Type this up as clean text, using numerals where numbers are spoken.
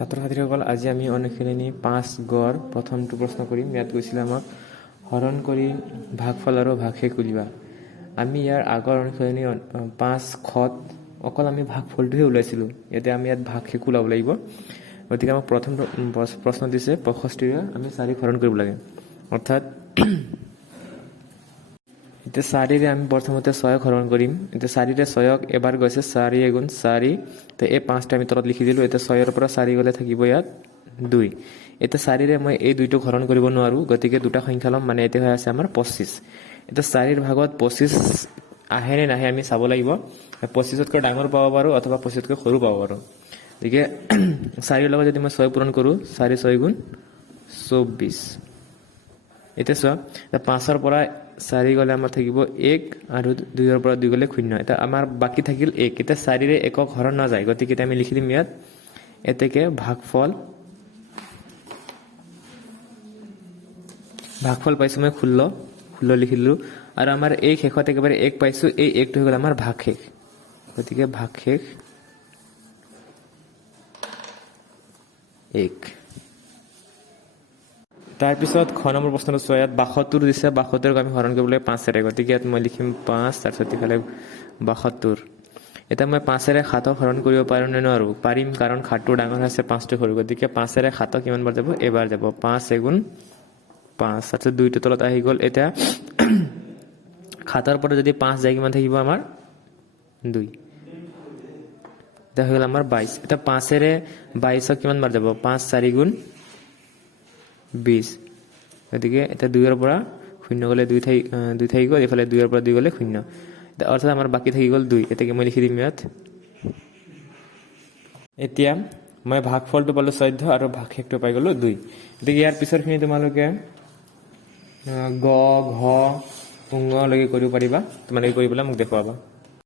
ছাত্ৰ ছাত্ৰীসকল আজি আমি অনুশীলনী 5 গড় প্ৰথমটো প্ৰশ্ন কৰিম। ইয়াত কৈছিল আমাক হৰণ কৰি ভাগফল আৰু ভাগশেষ উলিওৱা। আমি ইয়াৰ আগৰ অনুশীলনী 5 খত অকল আমি ভাগফলটোহে ওলাইছিলোঁ। ইয়াতে আমি ইয়াত ভাগশেষ ওলাব লাগিব। গতিকে আমাক প্ৰথম প্ৰশ্ন দিছে 65 আমি 4 হৰণ কৰিব লাগে। অৰ্থাৎ এতিয়া 4ৰে আমি প্ৰথমতে 6 হৰণ কৰিম। এতিয়া 4ৰে 6ক এবাৰ গৈছে 4 গুণ 4। তো এই 5টা আমি তলত লিখি দিলোঁ। এতিয়া 6ৰ পৰা 4 গ'লে থাকিব ইয়াত 2। এতিয়া 4ৰে মই এই দুইটো হৰণ কৰিব নোৱাৰোঁ। গতিকে দুটা সংখ্যা ল'ম, মানে এতিয়া হৈ আছে আমাৰ 25। এতিয়া 4ৰ ভাগত 25 আহে নে নাহে আমি চাব লাগিব। 25তকৈ ডাঙৰ পাব পাৰোঁ অথবা 25তকৈ সৰু পাব পাৰোঁ। গতিকে 4ৰ লগত যদি মই 6 পূৰণ কৰোঁ 4 6 গুণ 24। এতিয়া চোৱা, 5ৰ পৰা 4 গ'লে আমাৰ থাকিব 1 আৰু 2ৰ পৰা 2 গ'লে 0। এতিয়া আমাৰ বাকী থাকিল 1। এতিয়া 4ৰে 1ক হৰণ নাযায়। গতিকে আমি লিখি দিম ইয়াত এতেকে ভাগফল পাইছোঁ মই 16 লিখিলোঁ। আৰু আমাৰ এই শেষত একেবাৰে 1 পাইছোঁ। এই 1টো হৈ গ'ল আমাৰ ভাগশেষ। গতিকে ভাগশেষ 1। তাৰপিছত খ নম্বৰ প্ৰশ্নটো চোৱা, ইয়াত 72 দিছে। 72ক আমি হৰণ কৰিবলৈ 5ৰে। গতিকে ইয়াত মই লিখিম 5, তাৰপিছত ইফালে 72। এতিয়া মই 5ৰে 7ক হৰণ কৰিব পাৰোঁ নে নোৱাৰোঁ? পাৰিম, কাৰণ 7টো ডাঙৰ আছে 5টো সৰু। গতিকে 5ৰে 7ক কিমান বাৰ যাব? এবাৰ যাব। 5 গুণ 5। তাৰপিছত 2টো তলত আহি গ'ল। এতিয়া 7ৰ পৰা যদি 5 যায় কিমান থাকিব আমাৰ? 2। এতিয়া হৈ গ'ল আমাৰ 22। এতিয়া 5ৰে 22ক কিমান বাৰ যাব? 5 4 গুণ 20। গতিকে এতিয়া 2ৰ পৰা 0 গ'লে 2 থাকি গ'ল। এইফালে 2ৰ পৰা 2 গ'লে 0। অৰ্থাৎ আমাৰ বাকী থাকি গ'ল 2। এতেকে মই লিখি দিম ইয়াত। এতিয়া মই ভাগফলটো পালোঁ 14 আৰু ভাগশেষটো পাই গ'লোঁ 2। গতিকে ইয়াৰ পিছৰখিনি তোমালোকে গ ঘ লৈকে কৰিব পাৰিবা। তোমালোকে কৰি পেলাই মোক দেখুৱাবা।